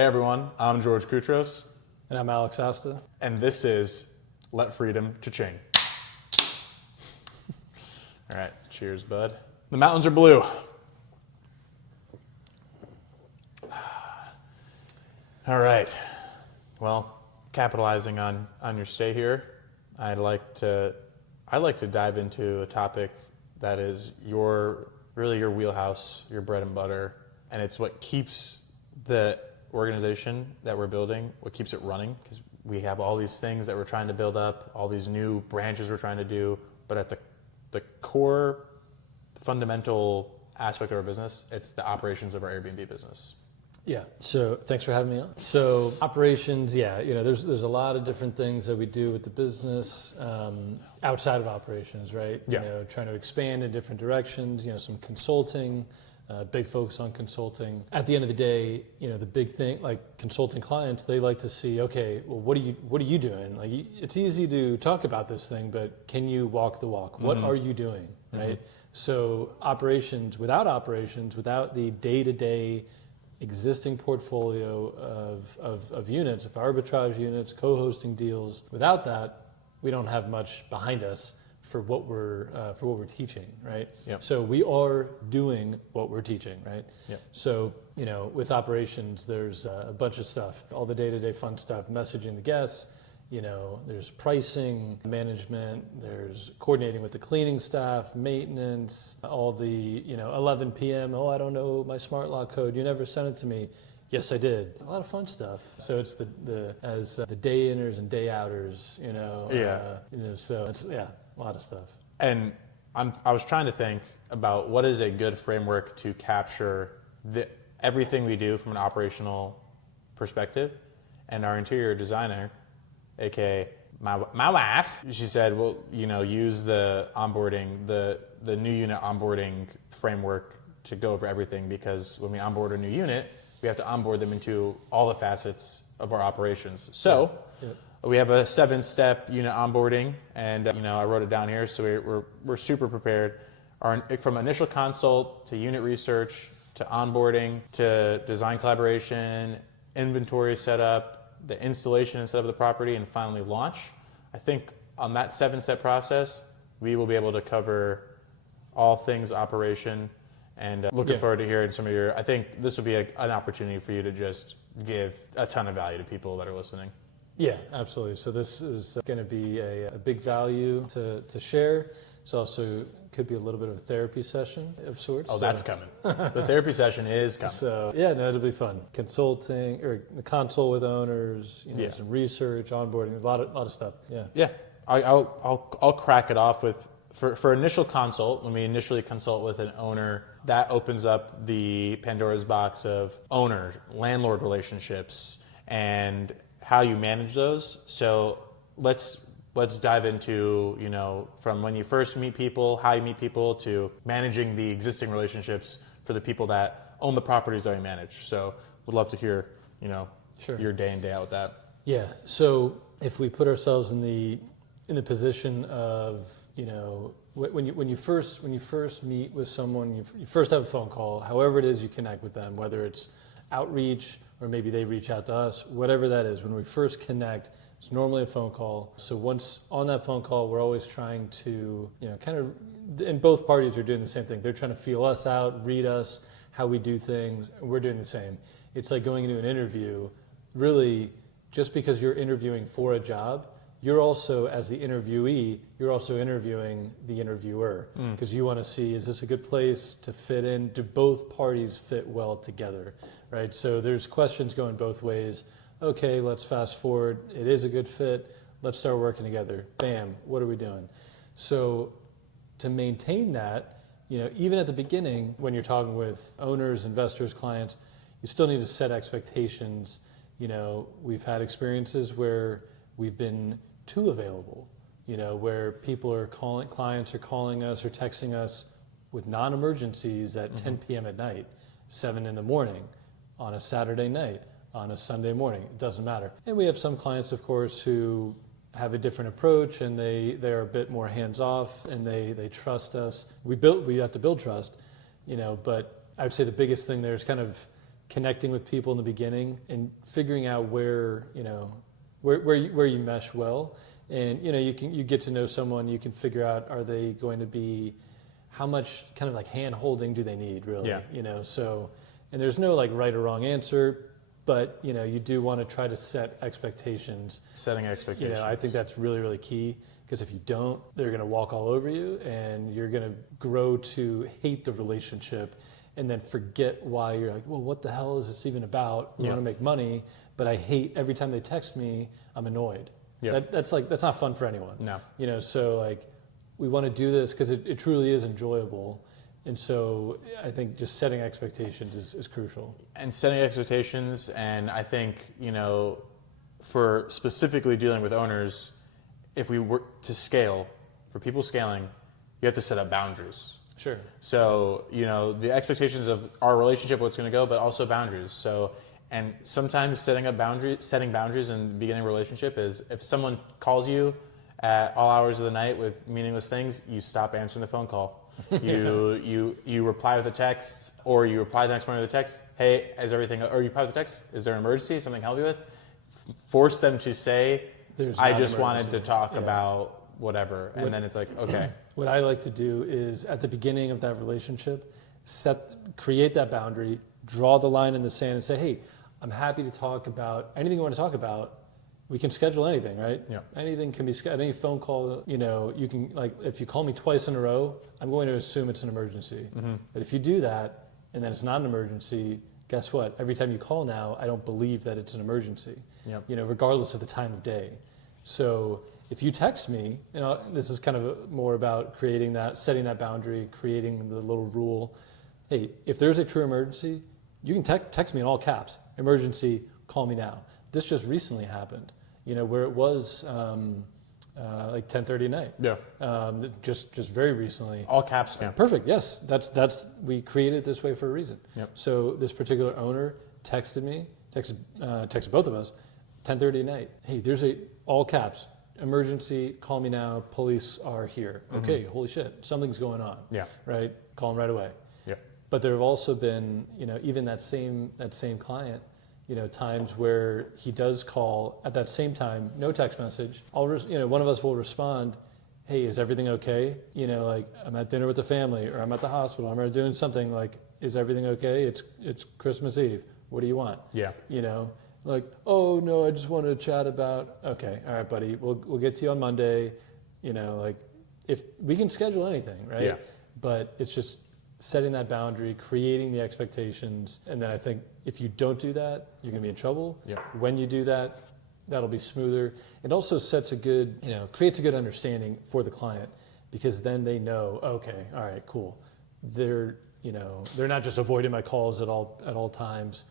Hey everyone, I'm George Koutros. And I'm Alex Asta. And this is Let Freedom Cha-Ching. All right, cheers, bud. The mountains are blue. All right, well, capitalizing on your stay here, I'd like to dive into a topic that is really your wheelhouse, your bread and butter, and it's what keeps the organization that we're building, what keeps it running, because we have all these things that we're trying to build up, all these new branches we're trying to do, but at the core, fundamental aspect of our business, it's the operations of our Airbnb business. Yeah, so thanks for having me on. So operations, there's a lot of different things that we do with the business outside of operations, right? Yeah. Trying to expand in different directions, some consulting, big focus on consulting. At the end of the day, the big thing, like consulting clients, they like to see, okay, well, what are you doing? Like, it's easy to talk about this thing, but can you walk the walk? What are you doing, right? Mm-hmm. So operations, without the day-to-day existing portfolio of units, of arbitrage units, co-hosting deals, without that, we don't have much behind us for what we're teaching, right? Yep. So we are doing what we're teaching, right? Yep. So, with operations, there's a bunch of stuff, all the day-to-day fun stuff, messaging the guests, there's pricing, management, there's coordinating with the cleaning staff, maintenance, all the, 11 p.m., I don't know my smart lock code, you never sent it to me. Yes, I did. A lot of fun stuff. So it's the day inners and day outers, so it's, a lot of stuff. And I was trying to think about what is a good framework to capture everything we do from an operational perspective. And our interior designer, aka my wife, she said, well, use the onboarding, the new unit onboarding framework to go over everything, because when we onboard a new unit, we have to onboard them into all the facets of our operations. So we have a 7-step unit onboarding, and I wrote it down here, so we're super prepared. From initial consult to unit research to onboarding to design collaboration, inventory setup, the installation and setup of the property, and finally launch. I think on that 7-step process, we will be able to cover all things operation, and looking forward to hearing some of I think this will be an opportunity for you to just give a ton of value to people that are listening. Yeah, absolutely. So this is going to be a big value to share. It's also could be a little bit of a therapy session of sorts. Oh, that's coming. The therapy session is coming. So it'll be fun. Consulting or consult with owners, some research, onboarding, a lot of stuff. Yeah. Yeah. I'll crack it off with for initial consult. When we initially consult with an owner, that opens up the Pandora's box of owner landlord relationships and how you manage those. So let's dive into, from when you first meet people, how you meet people, to managing the existing relationships for the people that own the properties that we manage. So would love to hear, your day in, day out with that. Yeah. So if we put ourselves in the position of, when you first meet with someone, you first have a phone call, however it is you connect with them, whether it's outreach or maybe they reach out to us, whatever that is, when we first connect, it's normally a phone call. So once on that phone call, we're always trying to, and both parties are doing the same thing. They're trying to feel us out, read us, how we do things, and we're doing the same. It's like going into an interview. Really, just because you're interviewing for a job, you're also, as the interviewee, you're also interviewing the interviewer, because you want to see, is this a good place to fit in? Do both parties fit well together, right? So there's questions going both ways. Okay, let's fast forward. It is a good fit. Let's start working together. Bam, what are we doing? So to maintain that, even at the beginning, when you're talking with owners, investors, clients, you still need to set expectations. We've had experiences where we've been too available, where clients are calling us or texting us with non-emergencies at 10 p.m. at night, 7 in the morning, on a Saturday night, on a Sunday morning. It doesn't matter. And we have some clients, of course, who have a different approach, and they're a bit more hands-off, and they trust us. We have to build trust, but I would say the biggest thing there is kind of connecting with people in the beginning and figuring out where you mesh well. And you get to know someone, you can figure out, are they going to be, how much kind of like hand holding do they need really? Yeah. So, and there's no like right or wrong answer, but you do want to try to set expectations. Setting expectations. I think that's really, really key, because if you don't, they're going to walk all over you and you're going to grow to hate the relationship and then forget why you're like, well, what the hell is this even about? We want to make money, but I hate every time they text me, I'm annoyed. Yeah. That's not fun for anyone. No. So like we want to do this because it truly is enjoyable. And so I think just setting expectations is crucial. And setting expectations, and I think, for specifically dealing with owners, if we were to scale, for people scaling, you have to set up boundaries. Sure. So, the expectations of our relationship, what's going to go, but also boundaries. So, and sometimes setting boundaries in the beginning of a relationship is if someone calls you at all hours of the night with meaningless things, you stop answering the phone call. You reply with a text, or you reply the next morning with a text, hey, is everything, or you reply with a text, is there an emergency, something to help you with? Force them to say, I just wanted to talk about whatever. And then it's like, okay. What I like to do is at the beginning of that relationship, create that boundary, draw the line in the sand and say, hey, I'm happy to talk about anything you want to talk about. We can schedule anything, right? Yeah. Anything can be scheduled. Any phone call, you can, like, if you call me twice in a row, I'm going to assume it's an emergency. Mm-hmm. But if you do that and then it's not an emergency, guess what? Every time you call now, I don't believe that it's an emergency. Yep. Regardless of the time of day. So if you text me, this is kind of more about setting that boundary, creating the little rule. Hey, if there's a true emergency, you can text me in all caps. Emergency, call me now. This just recently happened, where it was like 10:30 at night. Yeah. Just very recently. All caps. Yeah. Perfect. Yes, that's we created it this way for a reason. Yep. So this particular owner texted both of us, 10:30 at night. Hey, there's all caps. Emergency, call me now. Police are here. Mm-hmm. Okay, holy shit, something's going on. Yeah. Right. Call them right away. Yeah. But there have also been, even that same client, times where he does call at that same time, no text message. One of us will respond, hey, is everything okay? Like I'm at dinner with the family, or I'm at the hospital, I'm doing something, like, is everything okay? It's Christmas Eve. What do you want? Yeah. Like, oh no, I just wanted to chat about, okay, all right, buddy, we'll get to you on Monday. Like if we can schedule anything, right? Yeah. But it's just setting that boundary, creating the expectations, and then I think if you don't do that, you're going to be in trouble. Yeah. When you do that, that'll be smoother. It also sets creates a good understanding for the client, because then they know, okay, all right, cool. They're not just avoiding my calls at all times.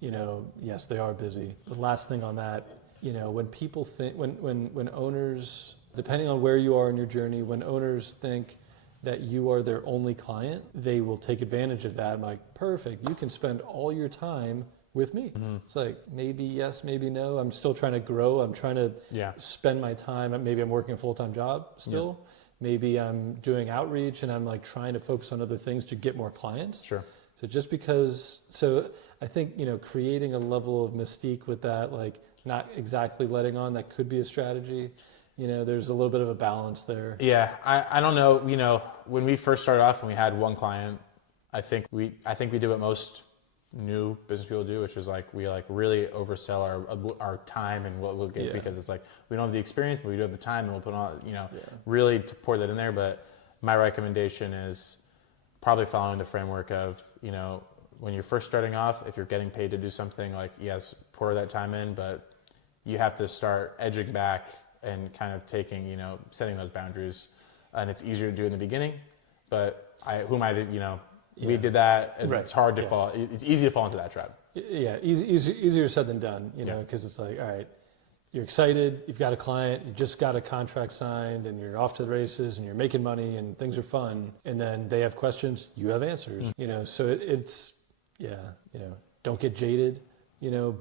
Yes, they are busy. The last thing on that, when people think, when owners, depending on where you are in your journey, when owners think that you are their only client, they will take advantage of that. I'm like, perfect, you can spend all your time with me. Mm-hmm. It's like, maybe yes, maybe no. I'm still trying to grow. I'm trying to spend my time. Maybe I'm working a full-time job still. Yeah. Maybe I'm doing outreach and I'm like trying to focus on other things to get more clients. Sure. So I think, creating a level of mystique with that, like not exactly letting on, that could be a strategy. There's a little bit of a balance there. Yeah, I don't know. When we first started off and we had one client, I think we did what most new business people do, which is like we really oversell our time and what we'll get, because it's like we don't have the experience, but we do have the time, and we'll put on really to pour that in there. But my recommendation is probably following the framework of when you're first starting off, if you're getting paid to do something, like yes, pour that time in, but you have to start edging back and kind of taking, setting those boundaries. And it's easier to do in the beginning, but we did that, and it's hard to fall. It's easy to fall into that trap. Yeah, easier said than done, because it's like, all right, you're excited, you've got a client, you just got a contract signed, and you're off to the races, and you're making money, and things are fun. And then they have questions, you have answers, so don't get jaded.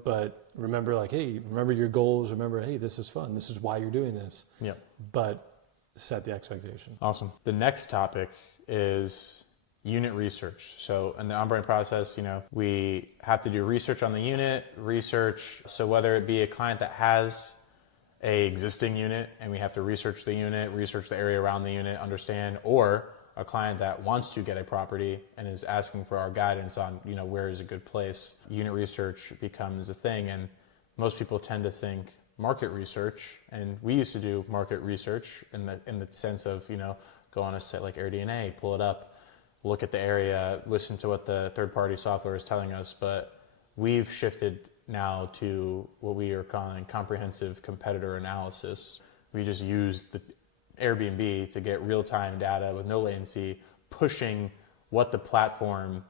But remember, like, hey, remember your goals. Remember, hey, this is fun. This is why you're doing this. Yeah. But set the expectation. Awesome. The next topic is unit research. So in the onboarding process, we have to do research on the unit, so whether it be a client that has a existing unit and we have to research the unit, research the area around the unit, understand, or a client that wants to get a property and is asking for our guidance on, where is a good place. Unit research becomes a thing, and most people tend to think market research, and we used to do market research in the sense of, go on a site like Airbnb, pull it up, look at the area, listen to what the third-party software is telling us, but we've shifted now to what we are calling comprehensive competitor analysis. We just use the Airbnb to get real-time data with no latency, pushing what the platform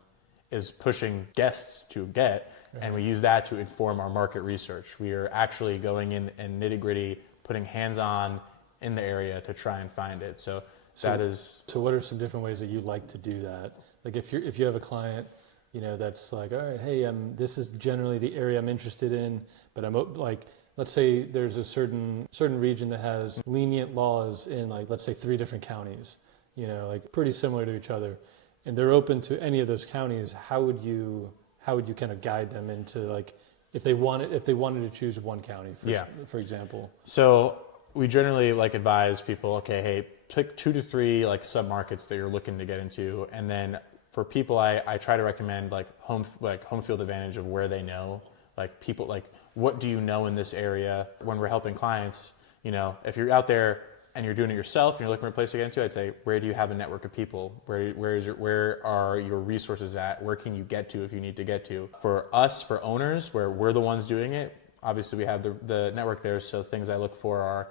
is pushing guests to get, and we use that to inform our market research. We are actually going in and nitty-gritty, putting hands-on in the area to try and find it. So what are some different ways that you like to do that? Like if you have a client, that's like, all right, hey, this is generally the area I'm interested in, but I'm like, let's say there's a certain region that has lenient laws in, like, let's say 3 different counties, like pretty similar to each other, and they're open to any of those counties. How would you kind of guide them into, like, if they wanted to choose one county, for example? So we generally advise people, okay, hey, pick 2 to 3 sub-markets that you're looking to get into, and then for people, I try to recommend home field advantage of where they know, people, what do you know in this area? When we're helping clients, if you're out there and you're doing it yourself and you're looking for a place to get into, I'd say, where do you have a network of people? Where are your resources at? Where can you get to if you need to get to? For us, for owners, where we're the ones doing it, obviously we have the network there. So things I look for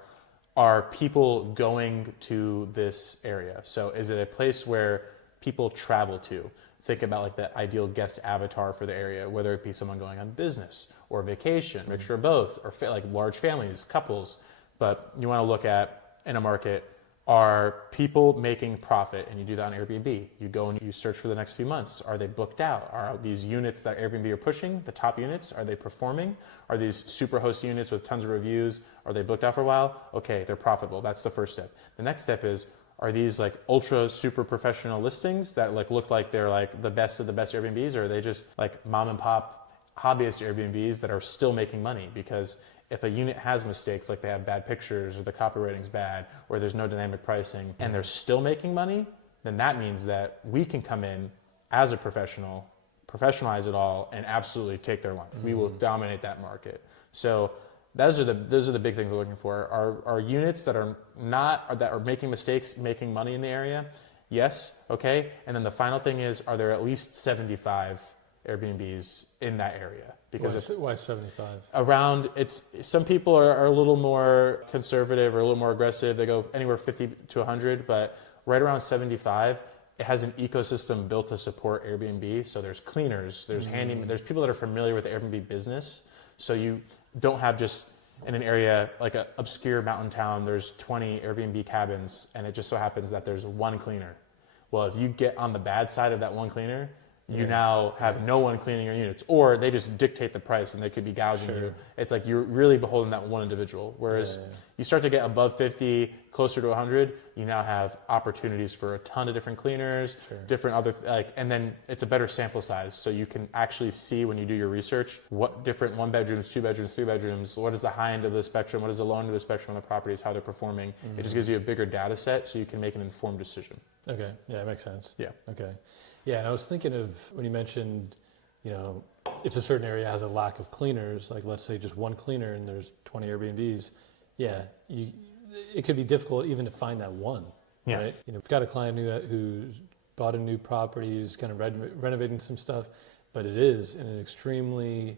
are people going to this area? So is it a place where people travel to? Think about the ideal guest avatar for the area, whether it be someone going on business or vacation, mixture of both, or large families, couples. But you want to look at, in a market, are people making profit? And you do that on Airbnb. You go and you search for the next few months. Are they booked out? Are these units that Airbnb are pushing, the top units, are they performing? Are these Superhost units with tons of reviews, are they booked out for a while? Okay, they're profitable. That's the first step. The next step is, are these ultra super professional listings that look like they're the best of the best Airbnbs, or are they just mom and pop hobbyist Airbnbs that are still making money? Because if a unit has mistakes, like they have bad pictures or the copywriting's bad or there's no dynamic pricing, and they're still making money, then that means that we can come in as a professional, professionalize it all, and absolutely take their lunch. We will dominate that market. So those are the big things we're looking for. Are units that are making mistakes, making money in the area? Yes, okay. And then the final thing is, are there at least 75 Airbnbs in that area? Because why 75? Around, some people are a little more conservative or a little more aggressive. They go anywhere 50 to 100, but right around 75, it has an ecosystem built to support Airbnb. So there's cleaners, there's handymen, there's people that are familiar with the Airbnb business. So you don't have just in an area like an obscure mountain town, there's 20 Airbnb cabins, and it just so happens that there's one cleaner. Well, if you get on the bad side of that one cleaner, you now have no one cleaning your units, or they just dictate the price and they could be gouging you. It's you're really beholden to that one individual. Whereas you start to get above 50, closer to 100, you now have opportunities for a ton of different cleaners, different other, and then it's a better sample size. So you can actually see when you do your research, what different 1 bedrooms, 2 bedrooms, 3 bedrooms, what is the high end of the spectrum, what is the low end of the spectrum of the properties, how they're performing. It just gives you a bigger data set so you can make an informed decision. Okay. Yeah, that makes sense. Yeah. Okay. Yeah, and I was thinking of when you mentioned, if a certain area has a lack of cleaners, like let's say just one cleaner and there's 20 Airbnbs, it could be difficult even to find that one, right? We've got a client who's bought a new property, is kind of renovating some stuff, but it is in an extremely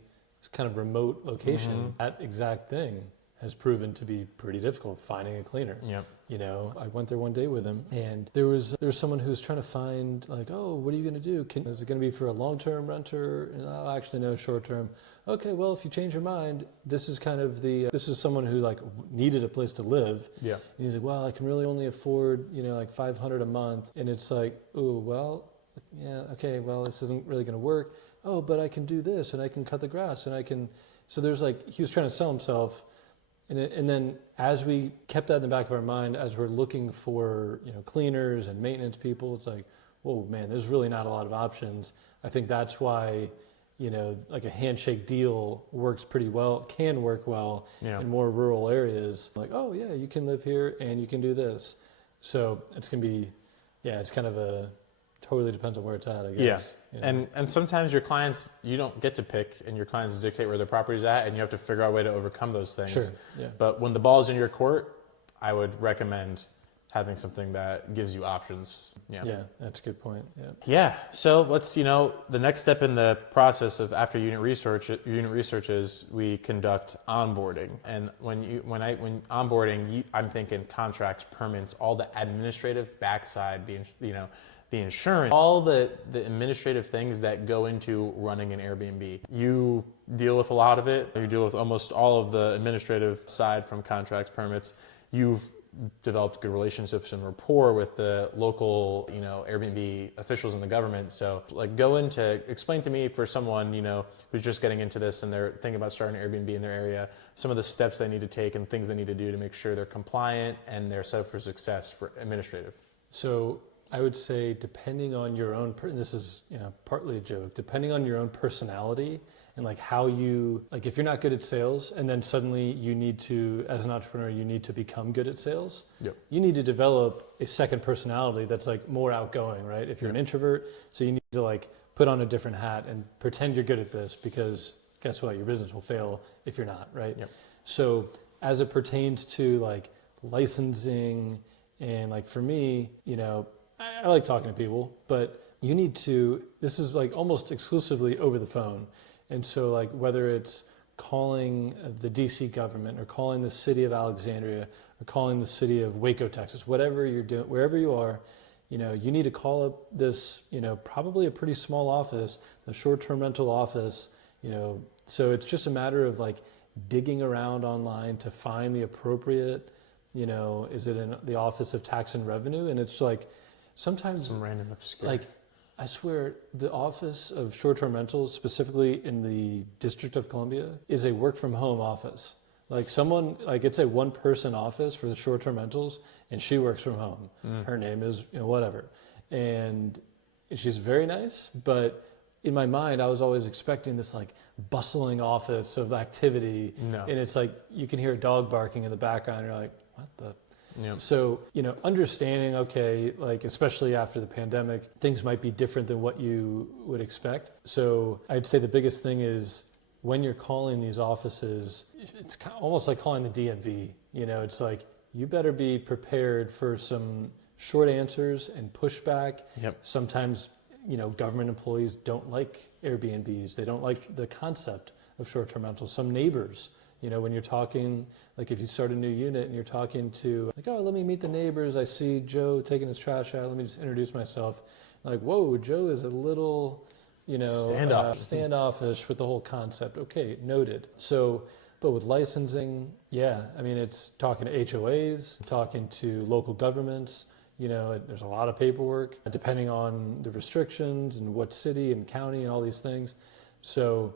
kind of remote location. That exact thing has proven to be pretty difficult, finding a cleaner. Yep. I went there one day with him, and there was someone who was trying to find, oh, what are you going to do? Is it going to be for a long-term renter? And, oh, actually, no, short-term. Okay, well, if you change your mind, this is kind of this is someone who needed a place to live. Yeah. And he's like, well, I can really only afford, $500 a month. And it's like, oh, well, yeah, okay, well, this isn't really going to work. Oh, but I can do this, and I can cut the grass, and I can. So there's he was trying to sell himself. And then as we kept that in the back of our mind, as we're looking for cleaners and maintenance people, it's whoa, man, there's really not a lot of options. I think that's why, like a handshake deal works pretty well, can work well in more rural areas. Like, oh yeah, you can live here and you can do this. So it's going to be, it's kind of totally depends on where it's at, I guess. Yeah. And sometimes your clients, you don't get to pick, and your clients dictate where their property's at, and you have to figure out a way to overcome those things. Sure. Yeah. But when the ball's in your court, I would recommend having something that gives you options. Yeah, that's a good point. Yeah. Yeah. So let's, the next step in the process of after unit research is we conduct onboarding. And when onboarding, I'm thinking contracts, permits, all the administrative backside, the insurance, all the administrative things that go into running an Airbnb. You deal with a lot of it. You deal with almost all of the administrative side from contracts, permits. You've developed good relationships and rapport with the local, Airbnb officials in the government. So explain to me, for someone, who's just getting into this and they're thinking about starting an Airbnb in their area, some of the steps they need to take and things they need to do to make sure they're compliant and they're set up for success for administrative. So I would say, depending on your own, this is partly a joke, depending on your own personality and like how you, like if you're not good at sales and then suddenly you need to, as an entrepreneur, you need to become good at sales. Yep. You need to develop a second personality that's like more outgoing, right? If you're an introvert, so you need to like put on a different hat and pretend you're good at this, because guess what? Your business will fail if you're not, right? Yep. So as it pertains to like licensing and like for me, I like talking to people, but you need to, this is like almost exclusively over the phone. And so like whether it's calling the DC government or calling the city of Alexandria or calling the city of Waco, Texas, whatever you're doing, wherever you are, you need to call up this, probably a pretty small office, the short-term rental office, so it's just a matter of like digging around online to find the appropriate, is it in the Office of Tax and Revenue? And it's like, sometimes some random obscure. Like, I swear, the Office of Short-Term Rentals, specifically in the District of Columbia, is a work-from-home office. Like it's a one-person office for the short-term rentals, and she works from home. Her name is whatever, and she's very nice. But in my mind, I was always expecting this like bustling office of activity, and it's like you can hear a dog barking in the background. And you're like, what the. Yep. So, understanding, okay, like especially after the pandemic, things might be different than what you would expect. So I'd say the biggest thing is when you're calling these offices, it's almost like calling the DMV. It's like you better be prepared for some short answers and pushback. Yep. Sometimes, government employees don't like Airbnbs. They don't like the concept of short-term rentals. Some neighbors, when you're talking, like if you start a new unit and you're talking to, like, oh, let me meet the neighbors. I see Joe taking his trash out. Let me just introduce myself. Like, whoa, Joe is a little, standoffish with the whole concept. Okay, noted. So, but with licensing, it's talking to HOAs, talking to local governments. There's a lot of paperwork depending on the restrictions and what city and county and all these things. So,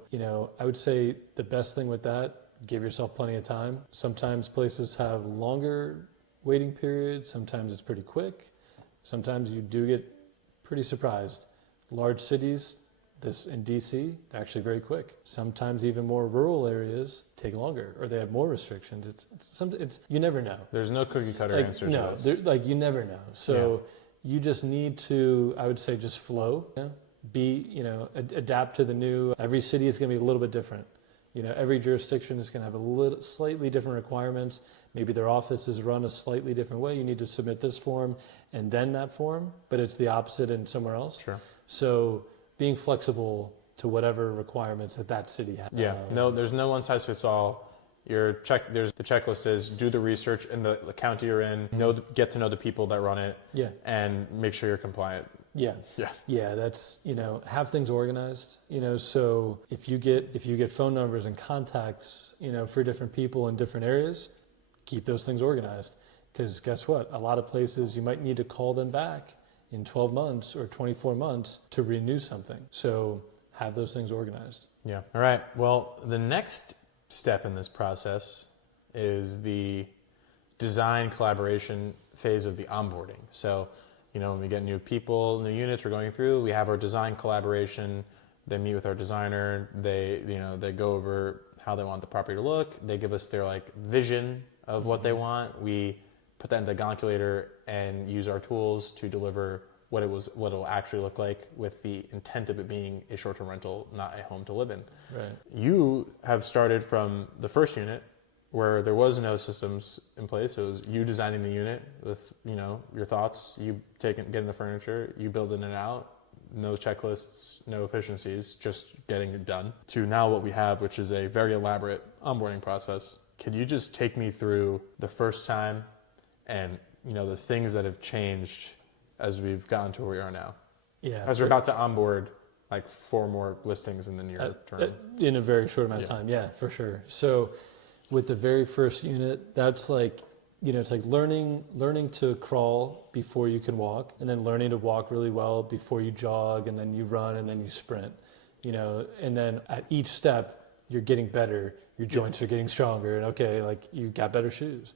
I would say the best thing with that, give yourself plenty of time. Sometimes places have longer waiting periods. Sometimes it's pretty quick. Sometimes you do get pretty surprised. Large cities, this in DC, they're actually very quick. Sometimes even more rural areas take longer, or they have more restrictions. It's you never know. There's no cookie cutter answer to this. You never know. So you just need to, I would say, just flow. Adapt to the new. Every city is going to be a little bit different. Every jurisdiction is going to have slightly different requirements. Maybe their office is run a slightly different way. You need to submit this form and then that form, but it's the opposite in somewhere else. Sure. So being flexible to whatever requirements that city has. Yeah. No, there's no one size fits all. There's the checklist is do the research in the county you're in, get to know the people that run it, and make sure you're compliant. Yeah. That's have things organized. So if you get phone numbers and contacts, for different people in different areas, keep those things organized. Because guess what? A lot of places you might need to call them back in 12 months or 24 months to renew something. So have those things organized. Yeah. All right. Well, the next step in this process is the design collaboration phase of the onboarding. So when we get new people, new units we're going through, we have our design collaboration. They meet with our designer. They go over how they want the property to look. They give us their like vision of what they want. We put that into the calculator and use our tools to deliver what it'll actually look like, with the intent of it being a short-term rental, not a home to live in. Right. You have started from the first unit where there was no systems in place. It was you designing the unit with, your thoughts, you getting the furniture, you building it out, no checklists, no efficiencies, just getting it done, to now what we have, which is a very elaborate onboarding process. Can you just take me through the first time and, the things that have changed as we've gotten to where we are now? Yeah. As we're about to onboard like 4 more listings in the near term. In a very short amount of time. Yeah, for sure. So with the very first unit, that's like, it's like learning to crawl before you can walk, and then learning to walk really well before you jog, and then you run, and then you sprint, and then at each step you're getting better, your joints are getting stronger, and okay, like you got better shoes,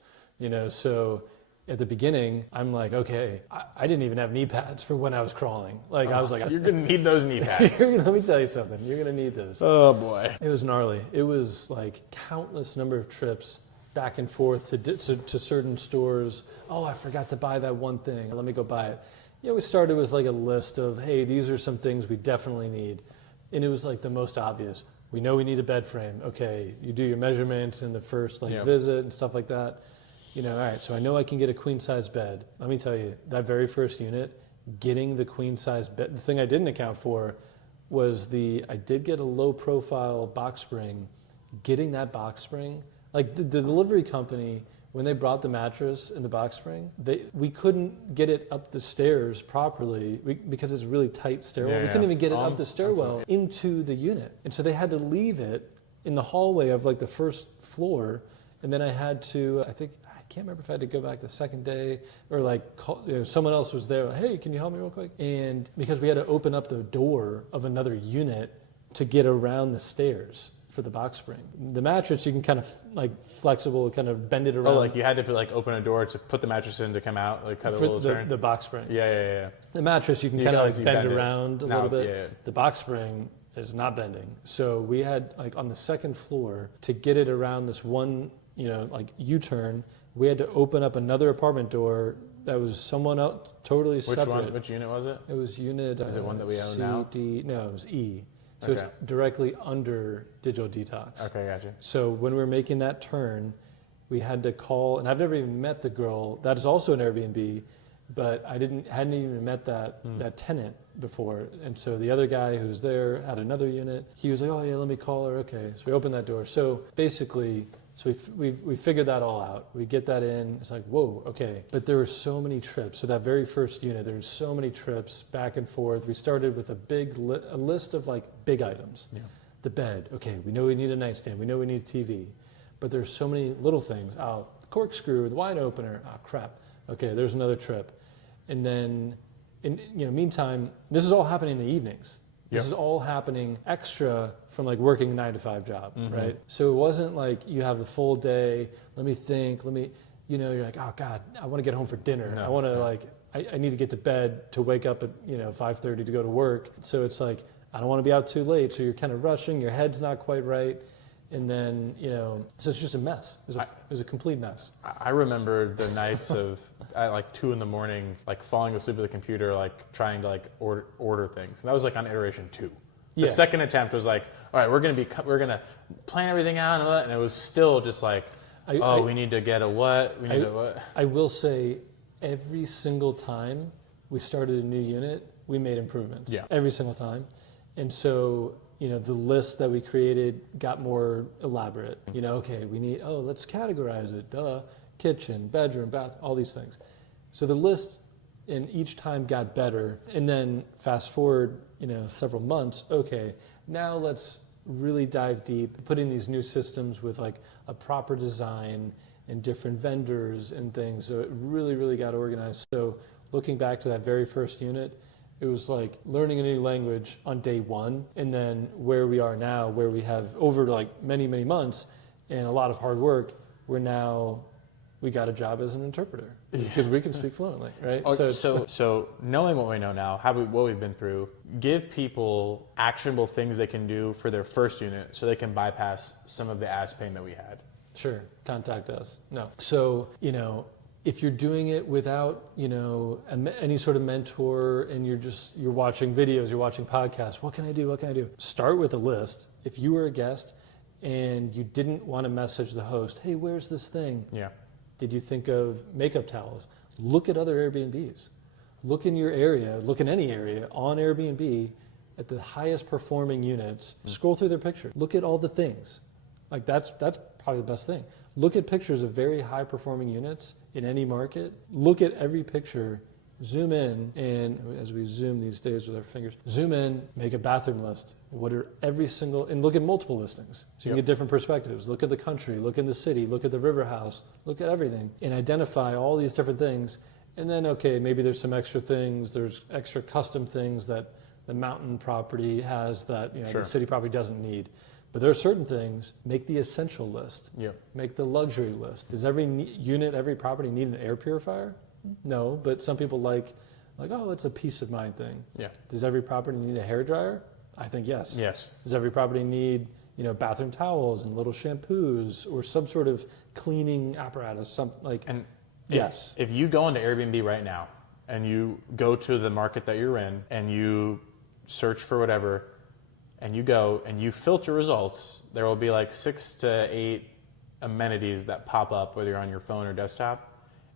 so at the beginning, I'm like, okay, I didn't even have knee pads for when I was crawling. Like, I was like, you're going to need those knee pads. Let me tell you something. You're going to need those. Oh, boy. It was gnarly. It was like countless number of trips back and forth to certain stores. Oh, I forgot to buy that one thing. Let me go buy it. We started with like a list of, hey, these are some things we definitely need. And it was like the most obvious. We know we need a bed frame. Okay, you do your measurements in the first visit and stuff like that. All right, so I know I can get a queen size bed. Let me tell you, that very first unit, getting the queen size bed, the thing I didn't account for was I did get a low profile box spring. Getting that box spring, like the delivery company, when they brought the mattress and the box spring, we couldn't get it up the stairs properly because it's a really tight stairwell. We couldn't even get it up the stairwell into the unit. And so they had to leave it in the hallway of like the first floor. And then I had to, I can't remember if I had to go back the second day or like call, someone else was there. Like, hey, can you help me real quick? And because we had to open up the door of another unit to get around the stairs for the box spring. The mattress, you can kind of like flexible, kind of bend it around. Oh, like you had to like open a door to put the mattress in to come out, like cut a little turn? The box spring. Yeah. The mattress, you can kind of like bend around a little bit. Yeah. The box spring is not bending. So we had like on the second floor to get it around this one, like U-turn, we had to open up another apartment door that was someone else totally separate. Which unit was it? It was unit. Is it one that we own now? No, it was E. So it's directly under Digital Detox. Okay, gotcha. So when we were making that turn, we had to call, and I've never even met the girl. That is also an Airbnb, but I hadn't even met that tenant before. And so the other guy who was there had another unit. He was like, oh yeah, let me call her. Okay, so we opened that door. So basically. So we figured that all out. We get that in. It's like, whoa, okay. But there were so many trips. So that very first unit, there were so many trips back and forth. We started with a list of like big items. Yeah. The bed. Okay, we know we need a nightstand. We know we need a TV. But there's so many little things. Oh, corkscrew, the wine opener. Oh, crap. Okay, there's another trip. And then, meantime, this is all happening in the evenings. This is all happening extra from like working a 9-to-5 job, right? So it wasn't like you have the full day, let me think, you're like, oh God, I want to get home for dinner. I want to I need to get to bed to wake up at, 5:30 to go to work. So it's like, I don't want to be out too late. So you're kind of rushing, your head's not quite right. And then, so it's just a mess. It was a complete mess. I remember the nights of at like 2 a.m, like falling asleep at the computer, like trying to like order things. And that was like on iteration 2. The second attempt was like, all right, we're gonna plan everything out, and it was still just like, we need to get a what? We need a what? I will say, every single time we started a new unit, we made improvements. Yeah. Every single time, and so. The list that we created got more elaborate. Okay, we need, let's categorize it. Kitchen, bedroom, bath, all these things. So the list in each time got better. And then fast forward, several months, okay, now let's really dive deep, put in these new systems with like a proper design and different vendors and things. So it really, really got organized. So looking back to that very first unit, it was like learning a new language on day one, and then where we are now, where we have over like many, many months and a lot of hard work, we're now we got a job as an interpreter because we can speak fluently, right? So knowing what we know now, what we've been through, give people actionable things they can do for their first unit so they can bypass some of the ass pain that we had. Sure, contact us. No. So, if you're doing it without, any sort of mentor and you're watching videos, you're watching podcasts, what can I do? Start with a list. If you were a guest and you didn't want to message the host, hey, where's this thing? Yeah. Did you think of makeup towels? Look at other Airbnbs. Look in your area, look in any area on Airbnb at the highest performing units. Scroll through their pictures. Look at all the things. Like that's probably the best thing. Look at pictures of very high performing units in any market. Look at every picture, zoom in, and as we zoom these days with our fingers, zoom in, make a bathroom list. What are and look at multiple listings. So you can get different perspectives. Look at the country, look in the city, look at the river house, look at everything, and identify all these different things. And then, okay, maybe there's some extra things, there's extra custom things that the mountain property has that the city property doesn't need. But there are certain things, make the essential list. Yep. Make the luxury list. Does every unit, every property need an air purifier? No, but some people like, oh, it's a peace of mind thing. Yeah. Does every property need a hairdryer? I think yes. Yes. Does every property need, bathroom towels and little shampoos or some sort of cleaning apparatus? Yes. If you go into Airbnb right now and you go to the market that you're in and you search for whatever, and you go and you filter results, there will be like 6 to 8 amenities that pop up, whether you're on your phone or desktop.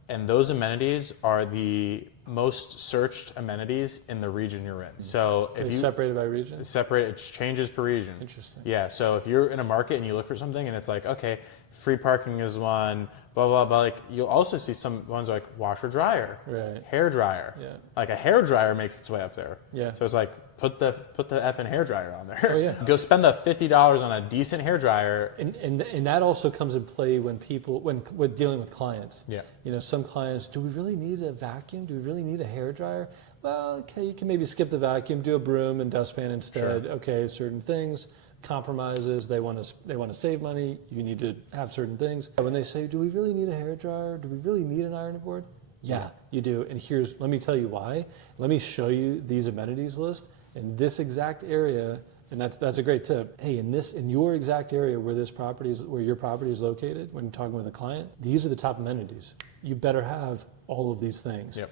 And those amenities are the most searched amenities in the region you're in. So if you separated by region? It changes per region. Interesting. Yeah, so if you're in a market and you look for something and it's like, okay, free parking is one, blah, blah, blah. Like you'll also see some ones like washer dryer, right, hair dryer. Yeah. Like a hair dryer makes its way up there. Yeah. So it's like put the effing hair dryer on there. Oh, yeah. Go spend the $50 on a decent hair dryer. And that also comes in play when dealing with clients. Yeah. Some clients, do we really need a vacuum? Do we really need a hair dryer? Well, okay, you can maybe skip the vacuum, do a broom and dustpan instead. Sure. Okay, certain things. Compromises, they want to save money, you need to have certain things. When they say, do we really need a hair dryer? Do we really need an ironing board? Yeah, you do. And let me tell you why. Let me show you these amenities list in this exact area. And that's a great tip. Hey, in your exact area where your property is located, when you're talking with a client, these are the top amenities. You better have all of these things. Yep.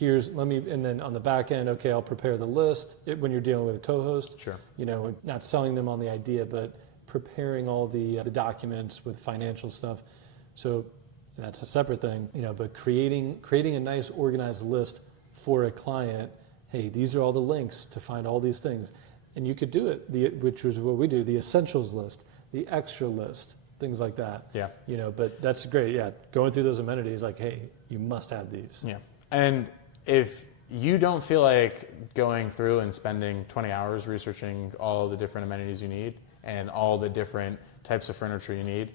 And then on the back end, okay, I'll prepare the list when you're dealing with a co-host. Sure. Not selling them on the idea, but preparing all the documents with financial stuff. So that's a separate thing, but creating a nice organized list for a client. Hey, these are all the links to find all these things. And you could do it, which is what we do, the essentials list, the extra list, things like that. Yeah. But that's great. Yeah. Going through those amenities, like, hey, you must have these. Yeah. And if you don't feel like going through and spending 20 hours researching all the different amenities you need and all the different types of furniture you need,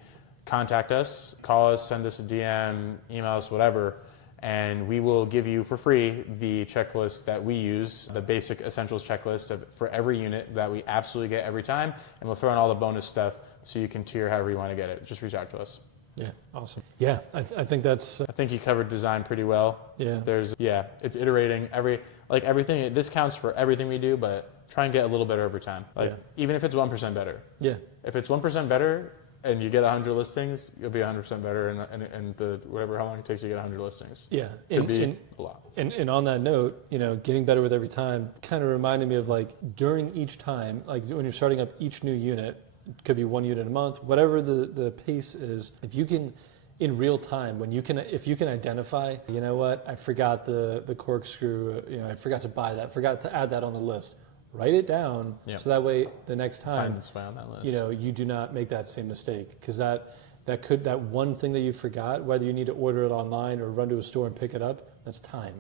contact us, call us, send us a DM, email us, whatever, and we will give you for free the checklist that we use, the basic essentials checklist for every unit that we absolutely get every time, and we'll throw in all the bonus stuff so you can tier however you want to get it. Just reach out to us. Yeah, awesome. Yeah, I think that's... I think you covered design pretty well. Yeah. It's iterating everything. This counts for everything we do, but try and get a little better over time. Even if it's 1% better. Yeah. If it's 1% better and you get 100 listings, you'll be 100% better in how long it takes you to get 100 listings. Yeah. Could be a lot. And on that note, getting better with every time kind of reminded me of during each time, when you're starting up each new unit, it could be 1 unit a month, whatever the pace is. If you can, in real time, if you can identify, I forgot the corkscrew, I forgot to buy that, forgot to add that on the list. Write it down, so that way the next time, find its way on that list. You do not make that same mistake, because that one thing that you forgot, whether you need to order it online or run to a store and pick it up, that's time.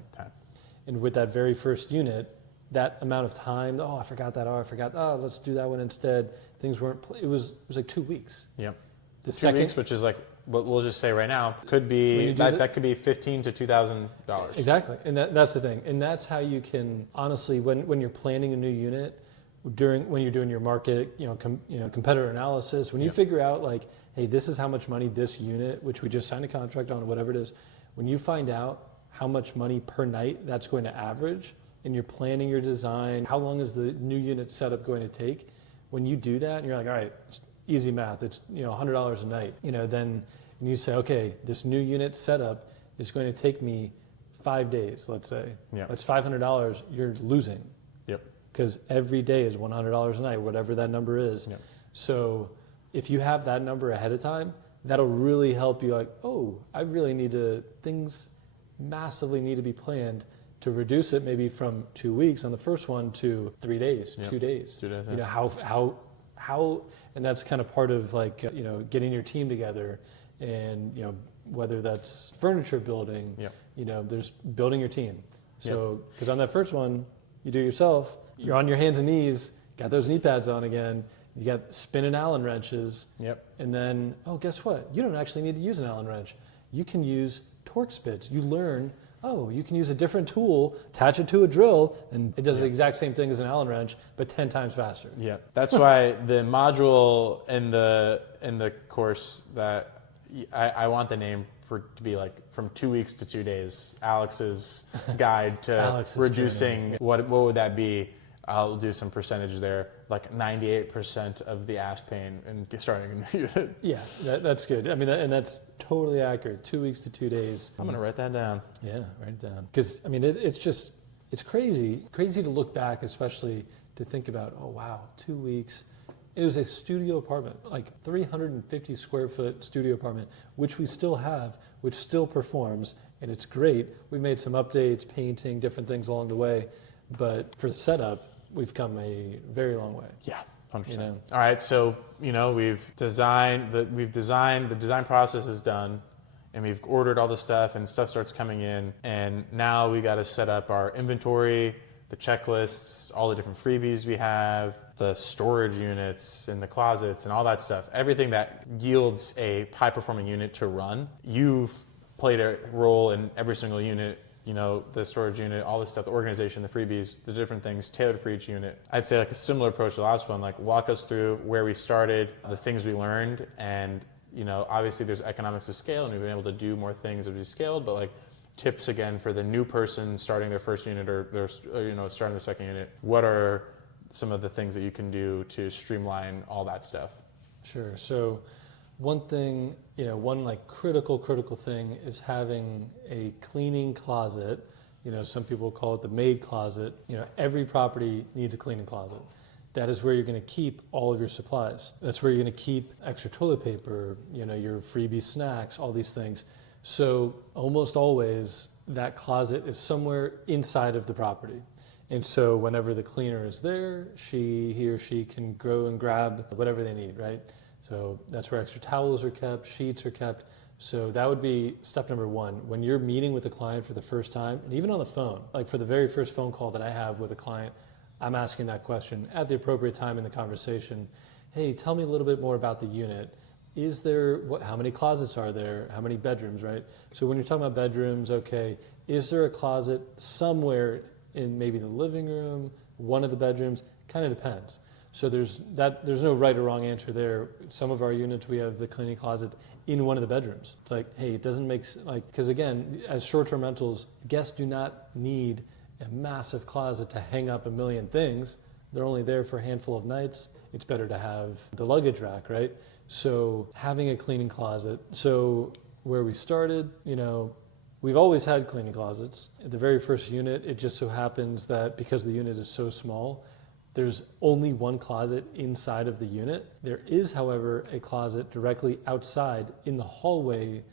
And with that very first unit, that amount of time, I forgot that, let's do that one instead. Things weren't, it was like 2 weeks. Yep. 2 weeks, which is what we'll just say right now, could be, that could be $1,500 to $2,000. Exactly, and that's the thing. And that's how you can, honestly, when you're planning a new unit, when you're doing your market, competitor analysis, when you figure out like, hey, this is how much money this unit, which we just signed a contract on, whatever it is, when you find out how much money per night that's going to average, and you're planning your design, how long is the new unit setup going to take? When you do that, and you're like, all right, it's easy math, it's $100 a night. Then you say, okay, this new unit setup is going to take me 5 days, let's say. Yeah. That's $500. You're losing. Yep. Because every day is $100 a night, whatever that number is. Yep. So if you have that number ahead of time, that'll really help you. Like, oh, I really things massively need to be planned to reduce it maybe from 2 weeks on the first one to 3 days, 2 days. 2 days. Yeah. How, and that's kind of part of like, getting your team together, and, whether that's furniture building, there's building your team. So, because on that first one, you do it yourself, you're on your hands and knees, got those knee pads on again, you got spinning Allen wrenches. Yep. And then, oh, guess what? You don't actually need to use an Allen wrench. You can use torque spits. You learn, you can use a different tool, attach it to a drill, and it does the exact same thing as an Allen wrench, but 10 times faster. Yeah. That's why the module in the course that I want the name to be like from 2 weeks to 2 days, Alex's guide to reducing, what would that be? I'll do some percentage there, like 98% of the ass pain and starting a new unit. Yeah, that's good. I mean, and that's totally accurate. 2 weeks to 2 days. I'm going to write that down. Yeah, write it down. Because, I mean, it's crazy to look back, especially to think about, oh, wow, 2 weeks. It was a studio apartment, like 350 square foot studio apartment, which we still have, which still performs, and it's great. We made some updates, painting, different things along the way, but for the setup, we've come a very long way. Yeah, 100%. All right, so we've designed the design process is done, and we've ordered all the stuff, and stuff starts coming in, and now we got to set up our inventory, the checklists, all the different freebies we have, the storage units and the closets and all that stuff. Everything that yields a high-performing unit to run. You've played a role in every single unit, the storage unit, all this stuff, the organization, the freebies, the different things tailored for each unit. I'd say like a similar approach to the last one, like walk us through where we started, the things we learned, and obviously there's economics of scale, and we've been able to do more things as we scaled, but like tips again for the new person starting their first unit or starting their second unit. What are some of the things that you can do to streamline all that stuff? Sure. So one thing, one like critical thing is having a cleaning closet. Some people call it the maid closet. Every property needs a cleaning closet. That is where you're going to keep all of your supplies. That's where you're going to keep extra toilet paper, your freebie snacks, all these things. So almost always that closet is somewhere inside of the property. And so whenever the cleaner is there, he or she can go and grab whatever they need, right? So that's where extra towels are kept, sheets are kept. So that would be step number one. When you're meeting with a client for the first time, and even on the phone, like for the very first phone call that I have with a client, I'm asking that question at the appropriate time in the conversation. Hey, tell me a little bit more about the unit. Is there, how many closets are there? How many bedrooms, right? So when you're talking about bedrooms, okay, is there a closet somewhere in maybe the living room, one of the bedrooms? Kind of depends. So there's no right or wrong answer there. Some of our units, we have the cleaning closet in one of the bedrooms. It's like, hey, it doesn't make, because again, as short-term rentals, guests do not need a massive closet to hang up a million things. They're only there for a handful of nights. It's better to have the luggage rack, right? So having a cleaning closet. So where we started, we've always had cleaning closets. At the very first unit, it just so happens that because the unit is so small, there's only one closet inside of the unit. There is, however, a closet directly outside in the hallway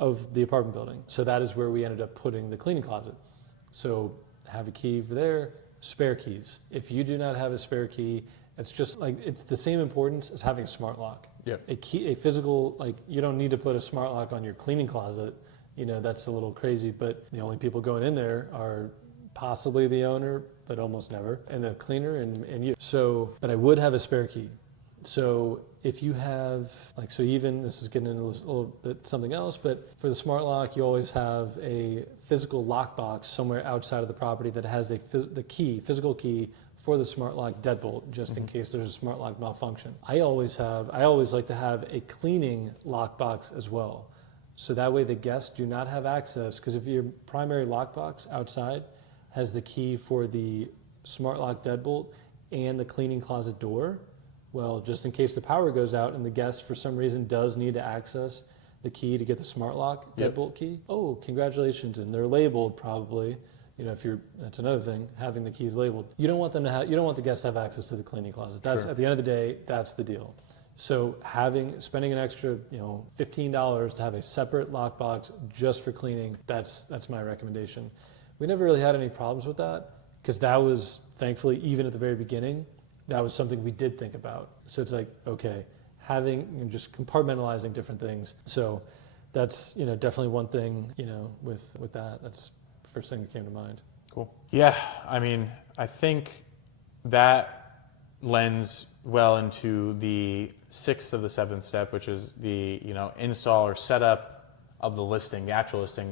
of the apartment building. So that is where we ended up putting the cleaning closet. So have a key for there, spare keys. If you do not have a spare key, it's just like, it's the same importance as having a smart lock. Yeah. A key, a physical, you don't need to put a smart lock on your cleaning closet. That's a little crazy, but the only people going in there are possibly the owner, but almost never, and the cleaner and you. So, but I would have a spare key. So if you have, so even, this is getting into a little bit something else, but for the smart lock, you always have a physical lockbox somewhere outside of the property that has the physical key for the smart lock deadbolt, just in case there's a smart lock malfunction. I always like to have a cleaning lockbox as well. So that way the guests do not have access, because if your primary lockbox outside has the key for the smart lock deadbolt and the cleaning closet door, well, just in case the power goes out and the guest for some reason does need to access the key to get the smart lock deadbolt key, oh, congratulations, and they're labeled probably. You know, that's another thing, having the keys labeled. You don't want you don't want the guests to have access to the cleaning closet. That's Sure. At the end of the day, that's the deal. So spending an extra, $15 to have a separate lockbox just for cleaning, that's my recommendation. We never really had any problems with that, because that was, thankfully, even at the very beginning, that was something we did think about. So it's like, okay, just compartmentalizing different things. So that's, definitely one thing, with that. That's the first thing that came to mind. Cool. Yeah, I mean, I think that lends well into the sixth of the seventh step, which is the, install or setup of the listing, the actual listing,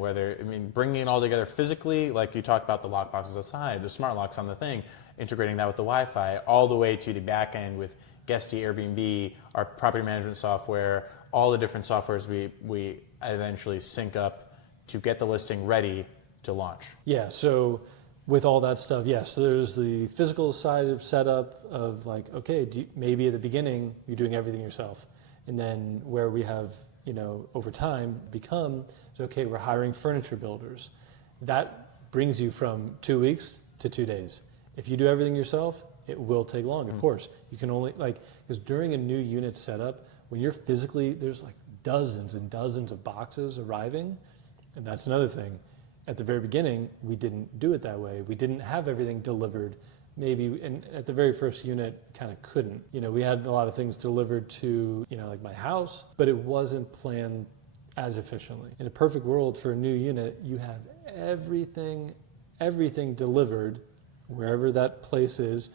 bringing it all together physically, like you talked about the lock boxes outside, the smart locks on the thing, integrating that with the Wi-Fi, all the way to the back end with Guesty, Airbnb, our property management software, all the different softwares we eventually sync up to get the listing ready to launch. Yeah, so with all that stuff, so there's the physical side of setup of like, okay, maybe at the beginning you're doing everything yourself. And then where we have, over time okay, we're hiring furniture builders. That brings you from 2 weeks to 2 days. If you do everything yourself, it will take longer. Of course, you can only, because during a new unit setup, when you're there's like dozens and dozens of boxes arriving, and that's another thing. At the very beginning, we didn't do it that way. We didn't have everything delivered. Maybe, and at the very first unit, kind of couldn't. We had a lot of things delivered to, like my house, but it wasn't planned as efficiently. In a perfect world for a new unit, you have everything delivered wherever that place is.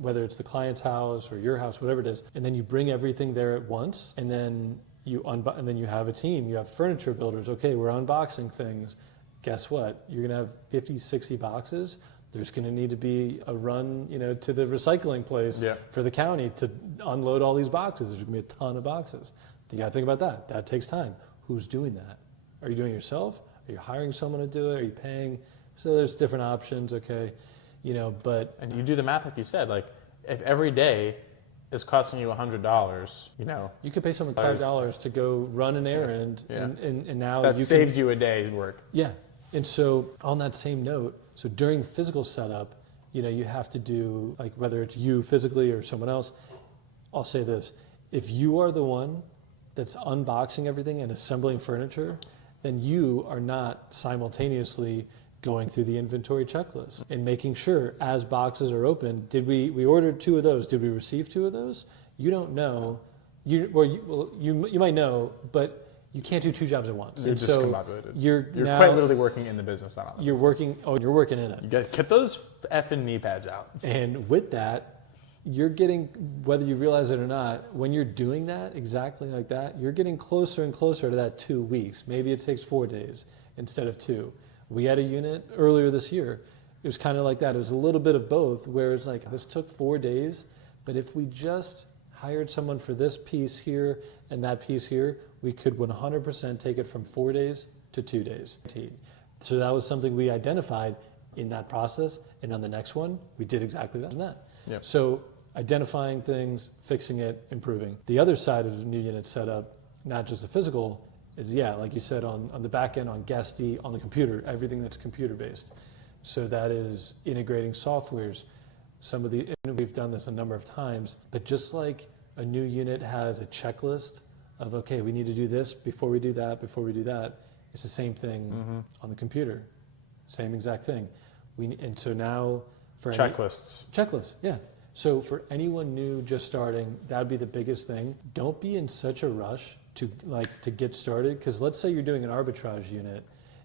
Whether it's the client's house or your house, whatever it is, and then you bring everything there at once, and then you have a team. You have furniture builders. Okay, we're unboxing things. Guess what? You're gonna have 50, 60 boxes. There's gonna need to be a run, to the recycling place for the county to unload all these boxes. There's gonna be a ton of boxes. You gotta think about that. That takes time. Who's doing that? Are you doing it yourself? Are you hiring someone to do it? Are you paying? So there's different options, okay? And you do the math like you said, like if every day is costing you $100, you could pay someone $5 to go run an errand, and now that saves you a day's work. Yeah, and so on that same note, so during the physical setup, you have to do, like, whether it's you physically or someone else. I'll say this: if you are the one that's unboxing everything and assembling furniture, then you are not simultaneously going through the inventory checklist and making sure as boxes are open, we ordered 2 of those, did we receive 2 of those? You don't know. You might know, but you can't do 2 jobs at once. You're discombobulated. You're quite literally working in the business, not on the business. You're working in it. You get those effing knee pads out. And with that, you're getting, whether you realize it or not, when you're doing that exactly like that, you're getting closer and closer to that 2 weeks. Maybe it takes 4 days instead of 2. We had a unit earlier this year. It was kind of like that. It was a little bit of both, where it's like, this took 4 days, but if we just hired someone for this piece here and that piece here, we could 100% take it from 4 days to 2 days. So that was something we identified in that process, and on the next one, we did exactly that. Yep. So identifying things, fixing it, improving. The other side of the new unit setup, not just the physical, is, like you said, on the back end, on Guesty, on the computer, everything that's computer based. So that is integrating softwares. And we've done this a number of times, but just like a new unit has a checklist of, okay, we need to do this before we do that, it's the same thing on the computer. Same exact thing. And so now for checklists, yeah. So for anyone new just starting, that'd be the biggest thing. Don't be in such a rush to get started, because let's say you're doing an arbitrage unit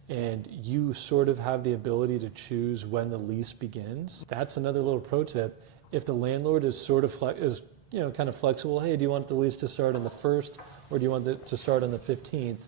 and you sort of have the ability to choose when the lease begins. That's another little pro tip. If the landlord is sort of kind of flexible, hey, do you want the lease to start on the 1st or do you want it to start on the 15th?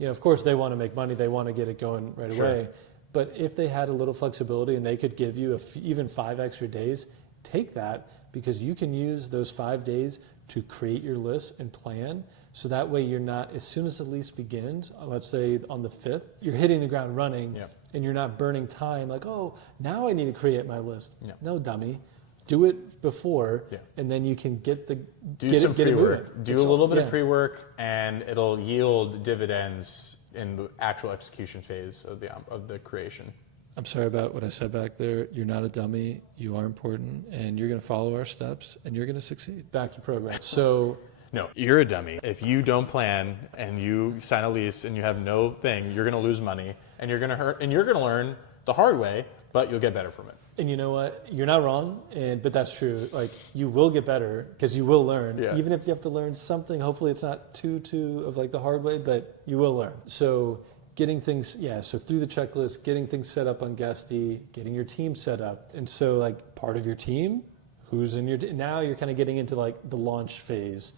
Of course they want to make money, they want to get it going right away. But if they had a little flexibility and they could give you even 5 extra days, take that, because you can use those 5 days to create your list and plan. So that way you're not, as soon as the lease begins, let's say on the 5th, you're hitting the ground running and you're not burning time like, oh, now I need to create my list. No, dummy. Do it before, and then you can get some pre-work. Do a little bit of of pre-work, and it'll yield dividends in the actual execution phase of the creation. I'm sorry about what I said back there. You're not a dummy. You are important, and you're going to follow our steps, and you're going to succeed. Back to program. So. No, you're a dummy. If you don't plan and you sign a lease and you have no thing, you're going to lose money, and you're going to hurt, and you're going to learn the hard way, but you'll get better from it. And you know what? You're not wrong, but that's true. Like, you will get better because you will learn. Even if you have to learn something, hopefully it's not too of like the hard way, but you will learn. So getting things, so through the checklist, getting things set up on Guesty, getting your team set up. And so like part of your team, who's in your, now you're kind of getting into like the launch phase.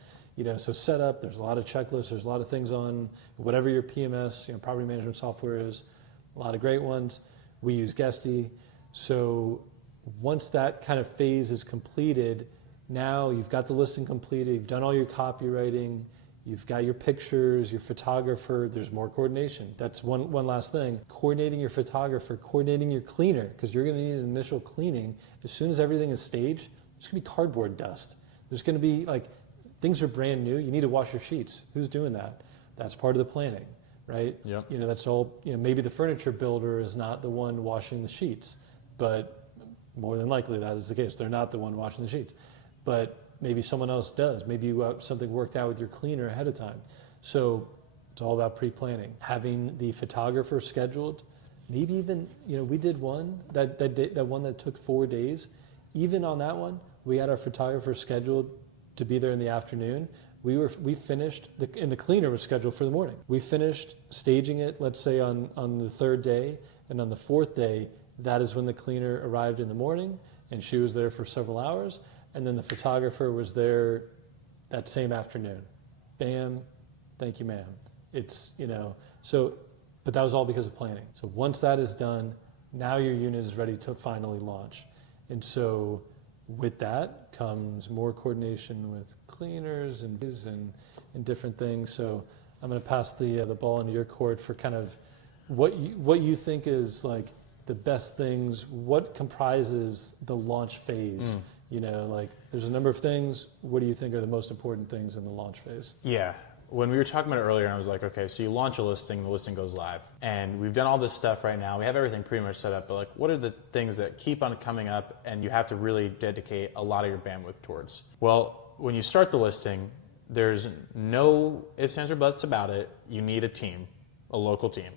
So set up, there's a lot of checklists, there's a lot of things on whatever your PMS, property management software is, a lot of great ones. We use Guesty. So once that kind of phase is completed, now you've got the listing completed, you've done all your copywriting, you've got your pictures, your photographer, there's more coordination. That's one last thing. Coordinating your photographer, coordinating your cleaner, because you're going to need an initial cleaning. As soon as everything is staged, there's going to be cardboard dust. There's going to be like, things are brand new. You need to wash your sheets. Who's doing that? That's part of the planning, right? Yep. That's all, maybe the furniture builder is not the one washing the sheets, but more than likely that is the case. They're not the one washing the sheets, but maybe someone else does. Maybe you have something worked out with your cleaner ahead of time. So it's all about pre-planning. Having the photographer scheduled, maybe even, we did one, that one that took 4 days. Even on that one, we had our photographer scheduled to be there in the afternoon. We finished, and the cleaner was scheduled for the morning. We finished staging it, let's say on the 3rd day, and on the 4th day, that is when the cleaner arrived in the morning, and she was there for several hours, and then the photographer was there that same afternoon. Bam, thank you, ma'am. It's, but that was all because of planning. So once that is done, now your unit is ready to finally launch. And so with that comes more coordination with cleaners and different things. So I'm going to pass the ball into your court for kind of what you think is like the best things. What comprises the launch phase? Like there's a number of things. What do you think are the most important things in the launch phase? Yeah. When we were talking about it earlier, I was like, okay, so you launch a listing, the listing goes live. And we've done all this stuff right now. We have everything pretty much set up, but like, what are the things that keep on coming up and you have to really dedicate a lot of your bandwidth towards? Well, when you start the listing, there's no ifs, ands, or buts about it. You need a team, a local team.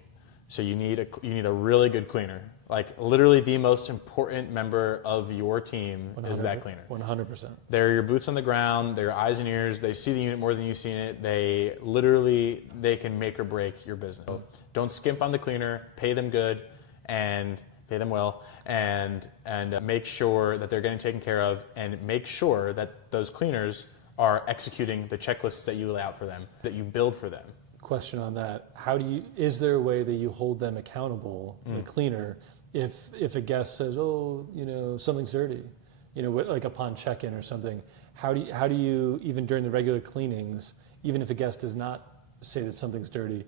So you need a really good cleaner. Like literally the most important member of your team is that cleaner. 100%. They're your boots on the ground, they're your eyes and ears, they see the unit more than you've seen it, they can make or break your business. So don't skimp on the cleaner, pay them good and pay them well, and make sure that they're getting taken care of, and make sure that those cleaners are executing the checklists that you lay out for them, that you build for them. Question on that. Is there a way that you hold them accountable, the cleaner, if a guest says, oh, something's dirty, like upon check-in or something, how do you, even during the regular cleanings, even if a guest does not say that something's dirty,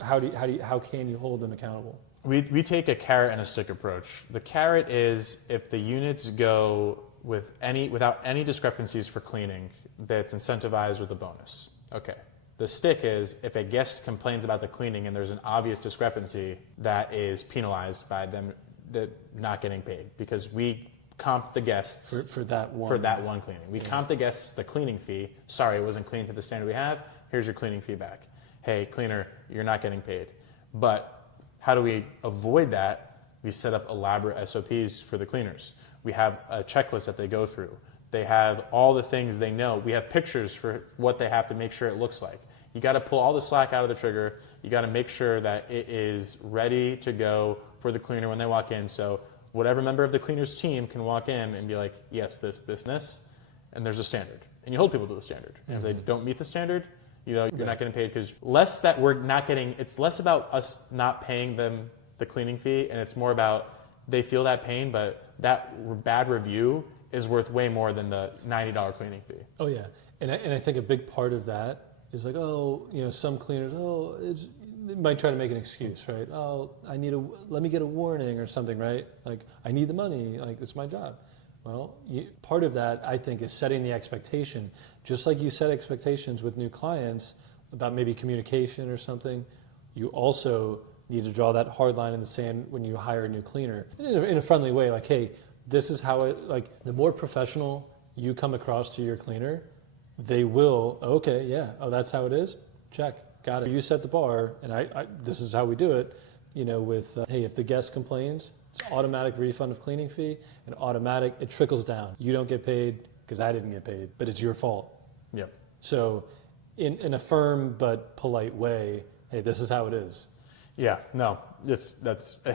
how can you hold them accountable? We take a carrot and a stick approach. The carrot is if the units go without any discrepancies for cleaning, that's incentivized with a bonus. Okay. The stick is if a guest complains about the cleaning and there's an obvious discrepancy, that is penalized by them not getting paid, because we comp the guests for that one cleaning. We comp the guests the cleaning fee. Sorry, it wasn't cleaned to the standard we have. Here's your cleaning fee back. Hey, cleaner, you're not getting paid. But how do we avoid that? We set up elaborate SOPs for the cleaners. We have a checklist that they go through. They have all the things they know. We have pictures for what they have to make sure it looks like. You got to pull all the slack out of the trigger. You got to make sure that it is ready to go for the cleaner when they walk in. So whatever member of the cleaner's team can walk in and be like, yes, this, and there's a standard. And you hold people to the standard. And if they don't meet the standard, you're not getting paid, because it's less about us not paying them the cleaning fee, and it's more about they feel that pain, but that bad review is worth way more than the $90 cleaning fee. Oh yeah, and I think a big part of that is like, oh, some cleaners, they might try to make an excuse, right? Oh, let me get a warning or something, right? Like, I need the money, like, it's my job. Well, part of that, I think, is setting the expectation. Just like you set expectations with new clients about maybe communication or something, you also need to draw that hard line in the sand when you hire a new cleaner in a friendly way. Like, hey, this is how the more professional you come across to your cleaner, they will, okay, yeah, oh, that's how it is? Check, got it. You set the bar, and this is how we do it, with, hey, if the guest complains, it's automatic refund of cleaning fee, and automatic, it trickles down. You don't get paid because I didn't get paid, but it's your fault. Yep. So in a firm but polite way, hey, this is how it is. Yeah, no, it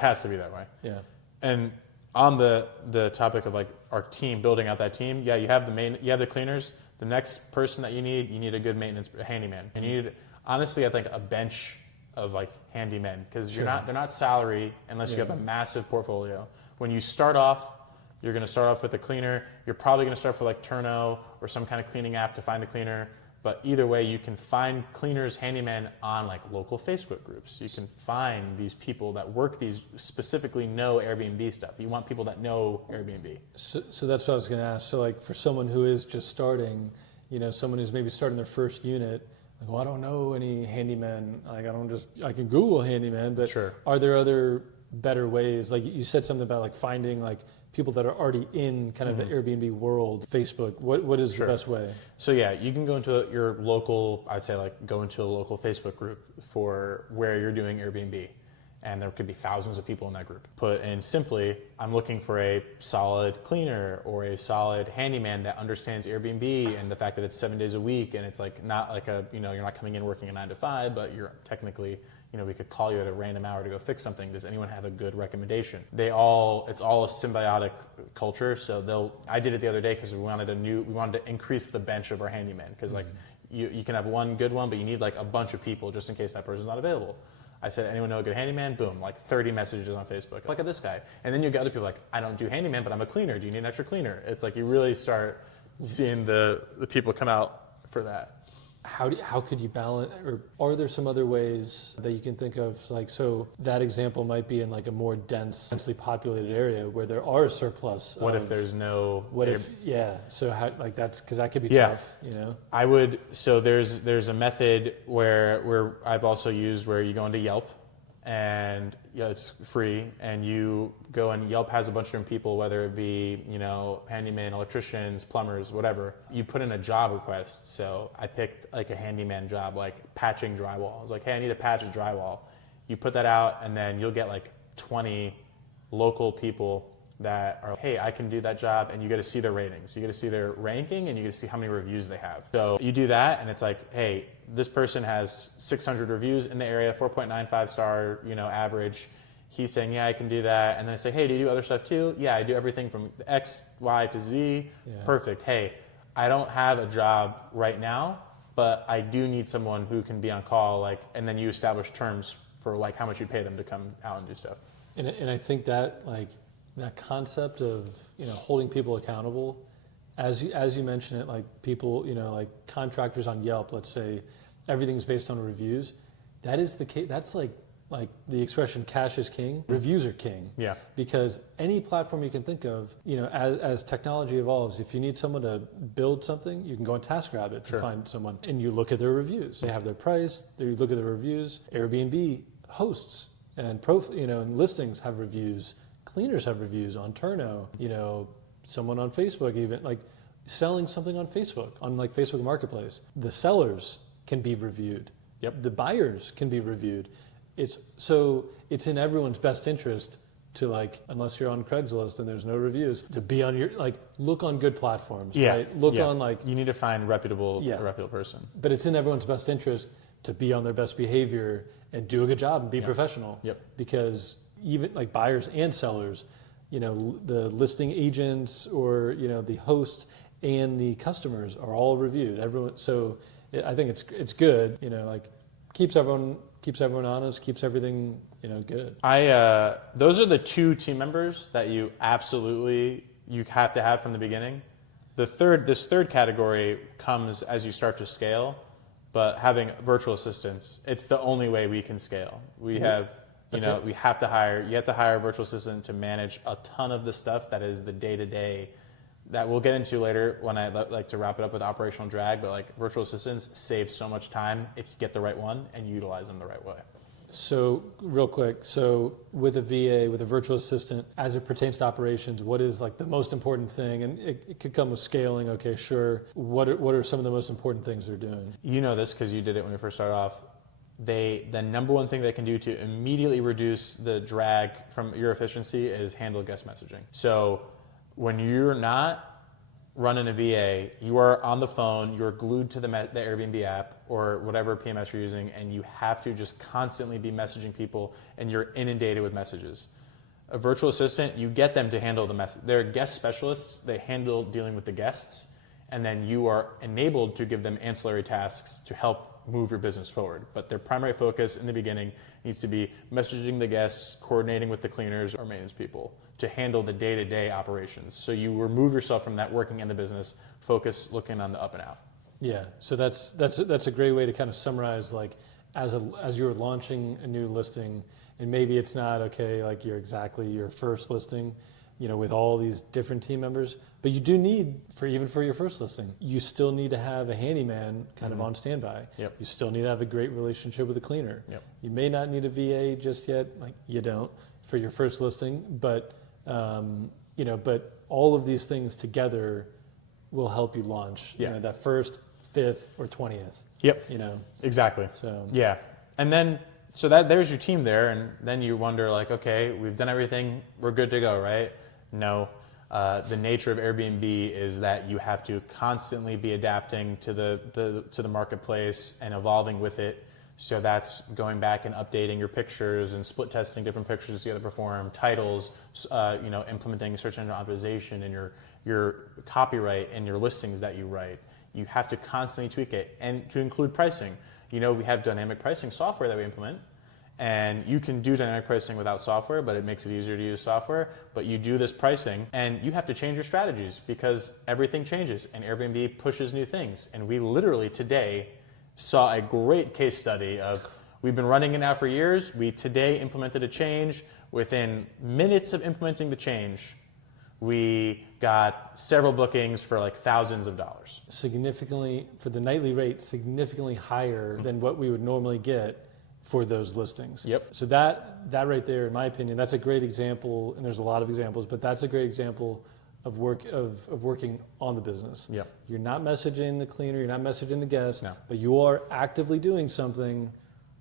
has to be that way. Yeah. And on the topic of like our team, building out that team, yeah, you have the cleaners. The next person that you need a good maintenance handyman. And you need, honestly, I think a bench of like handymen, because they're not salary unless you have a massive portfolio. When you start off, you're going to start off with a cleaner. You're probably going to start with like Turno or some kind of cleaning app to find a cleaner. But either way, you can find cleaners, handymen on like local Facebook groups. You can find these people that work these specifically know Airbnb stuff. You want people that know Airbnb. So that's what I was going to ask. So like for someone who is just starting, someone who's maybe starting their first unit, like, well, I don't know any handyman. Like I can Google handyman, but sure. Are there other better ways? Like you said something about like finding like people that are already in kind of the Airbnb world, Facebook. What is the best way? So yeah, you can go into your local, I'd say like go into a local Facebook group for where you're doing Airbnb. And there could be thousands of people in that group. Put in simply, I'm looking for a solid cleaner or a solid handyman that understands Airbnb and the fact that it's 7 days a week and it's like not like you're not coming in working a 9 to 5, but you're technically, we could call you at a random hour to go fix something. Does anyone have a good recommendation? It's all a symbiotic culture. So I did it the other day because we wanted to increase the bench of our handyman because like you can have one good one, but you need like a bunch of people just in case that person's not available. I said, anyone know a good handyman? Boom, like 30 messages on Facebook. Look at this guy. And then you get other people like, I don't do handyman, but I'm a cleaner. Do you need an extra cleaner? It's like you really start seeing the people come out for that. How could you balance, or are there some other ways that you can think of? Like, so that example might be in like a more densely populated area where there are a surplus. What if there's no? So how, like that's because that could be tough. I would. So there's a method where I've also used where you go into Yelp, and it's free, and you go and Yelp has a bunch of different people, whether it be handyman, electricians, plumbers, whatever. You put in a job request. So I picked like a handyman job, like patching drywall. I was like, hey, I need to patch a drywall. You put that out, and then you'll get like 20 local people that are, hey, I can do that job, and you get to see their ratings. You get to see their ranking, and you get to see how many reviews they have. So you do that, and it's like, hey, this person has 600 reviews in the area, 4.95 star, average. He's saying, yeah, I can do that. And then I say, hey, do you do other stuff too? Yeah, I do everything from X, Y to Z. Yeah. Perfect. Hey, I don't have a job right now, but I do need someone who can be on call. And then you establish terms for like how much you pay them to come out and do stuff. And I think that that concept of holding people accountable, as you mentioned it, like people like contractors on Yelp, let's say, everything's based on reviews. That is the case. That's like the expression "cash is king." Reviews are king. Yeah. Because any platform you can think of, as technology evolves, if you need someone to build something, you can go on TaskRabbit to find someone, and you look at their reviews. They have their price. You look at their reviews. Airbnb hosts and and listings have reviews. Cleaners have reviews on Turno. Someone on Facebook even like selling something on Facebook on like Facebook Marketplace. The sellers can be reviewed. Yep. The buyers can be reviewed. It's in everyone's best interest to unless you're on Craigslist and there's no reviews, to be on your look on good platforms. Yeah. Right? Look on you need to find a reputable person. But it's in everyone's best interest to be on their best behavior and do a good job and be professional. Yep. Because even buyers and sellers, the listing agents or the host and the customers are all reviewed. Everyone. So I think it's good. Keeps everyone keeps everyone honest, keeps everything, good. Those are the two team members that you absolutely you have to have from the beginning. This third category comes as you start to scale, but having virtual assistants, it's the only way we can scale. We have, we have to hire. You have to hire a virtual assistant to manage a ton of the stuff that is the day-to-day that we'll get into later when I like to wrap it up with operational drag. But like virtual assistants save so much time if you get the right one and you utilize them the right way. So real quick, so with a VA, with a virtual assistant, as it pertains to operations, what is like the most important thing? And it could come with scaling, okay, sure. What are some of the most important things they're doing? You know this because you did it when you first started off. The number one thing they can do to immediately reduce the drag from your efficiency is handle guest messaging. So when you're not running a VA, you are on the phone, you're glued to the Airbnb app or whatever PMS you're using, and you have to just constantly be messaging people, and you're inundated with messages. A virtual assistant, you get them to handle the message. They're guest specialists, they handle dealing with the guests, and then you are enabled to give them ancillary tasks to help move your business forward. But their primary focus in the beginning needs to be messaging the guests, coordinating with the cleaners or maintenance people to handle the day-to-day operations. So you remove yourself from that working in the business, focus looking on the up and out. Yeah, so that's a great way to kind of summarize, like as you're launching a new listing, and maybe it's not like your first listing, with all these different team members, but you do need, even for your first listing, you still need to have a handyman kind of on standby. Yep. You still need to have a great relationship with a cleaner. Yep. You may not need a VA just yet, like you don't for your first listing, but but all of these things together will help you launch. Yeah. That first, 5th, or 20th. Yep. Exactly. So yeah, and then so that there's your team there, and then you wonder like, okay, we've done everything, we're good to go, right? No. The nature of Airbnb is that you have to constantly be adapting to the marketplace and evolving with it. So that's going back and updating your pictures and split testing different pictures to perform titles, implementing search engine optimization and your copyright and your listings that you write. You have to constantly tweak it, and to include pricing. We have dynamic pricing software that we implement. And you can do dynamic pricing without software, but it makes it easier to use software. But you do this pricing, and you have to change your strategies because everything changes, and Airbnb pushes new things. And we literally today saw a great case study of, we've been running it now for years. We today implemented a change. Within minutes of implementing the change, we got several bookings for like thousands of dollars. Significantly, for the nightly rate, significantly higher than what we would normally get for those listings. Yep. So that right there, in my opinion, that's a great example, and there's a lot of examples, but that's a great example of working on the business. Yep. You're not messaging the cleaner, you're not messaging the guest, No. but you are actively doing something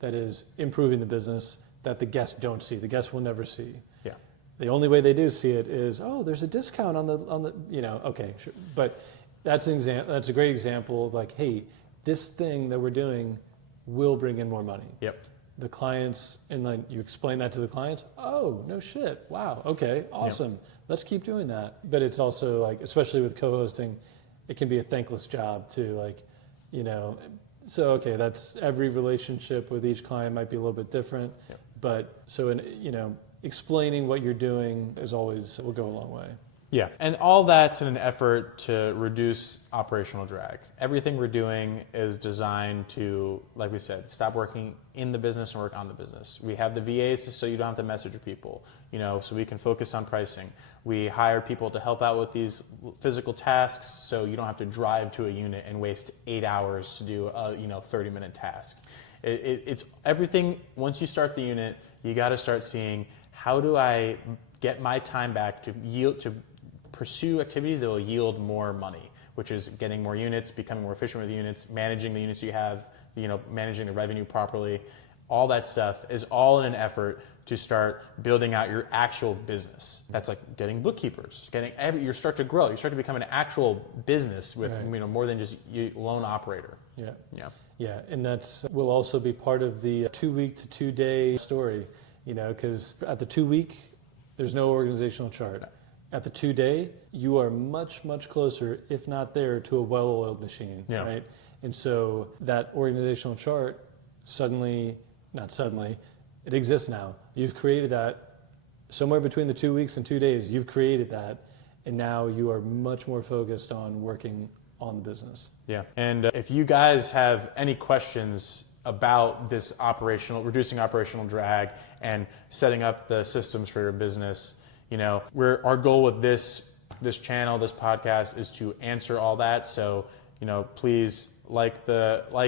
that is improving the business that the guests don't see. The guests will never see. Yeah. The only way they do see it is, there's a discount on the okay, sure. But that's a great example of like, hey, this thing that we're doing will bring in more money. Yep. The clients, and then you explain that to the clients, oh, no shit, wow, okay, awesome, let's keep doing that. But it's also like, especially with co-hosting, it can be a thankless job too, so okay, that's every relationship with each client might be a little bit different, but so explaining what you're doing will go a long way. Yeah, and all that's in an effort to reduce operational drag. Everything we're doing is designed to, like we said, stop working in the business and work on the business. We have the VAs so you don't have to message people, so we can focus on pricing. We hire people to help out with these physical tasks so you don't have to drive to a unit and waste 8 hours to do a 30-minute task. It's everything. Once you start the unit, you got to start seeing, how do I get my time back to pursue activities that will yield more money, which is getting more units, becoming more efficient with the units, managing the units you have, managing the revenue properly. All that stuff is all in an effort to start building out your actual business. That's like getting bookkeepers, you start to grow, you start to become an actual business with more than just loan operator. Yeah, and will also be part of the 2-week to 2-day story, because at the 2-week, there's no organizational chart. At the 2-day, you are much, much closer, if not there, to a well-oiled machine, right? And so that organizational chart, suddenly not suddenly, it exists now. You've created that somewhere between the 2 weeks and 2 days. You've created that, and now you are much more focused on working on the business. Yeah. And if you guys have any questions about this reducing operational drag and setting up the systems for your business, our goal with this channel, this podcast, is to answer all that. So, please like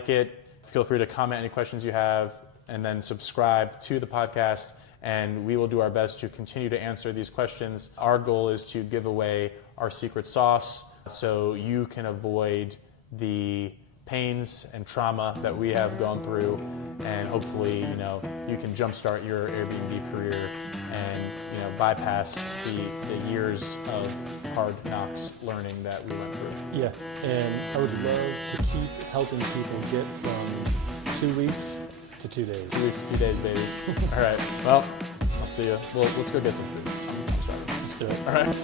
it. Feel free to comment any questions you have, and then subscribe to the podcast, and we will do our best to continue to answer these questions. Our goal is to give away our secret sauce so you can avoid the pains and trauma that we have gone through, and hopefully, you can jumpstart your Airbnb career and, bypass the years of hard knocks learning that we went through. Yeah, and I would love to keep helping people get from 2 weeks to 2 days. 2 weeks to 2 days, baby. All right. Well, I'll see you. Well, let's go get some food. Let's do it. All right.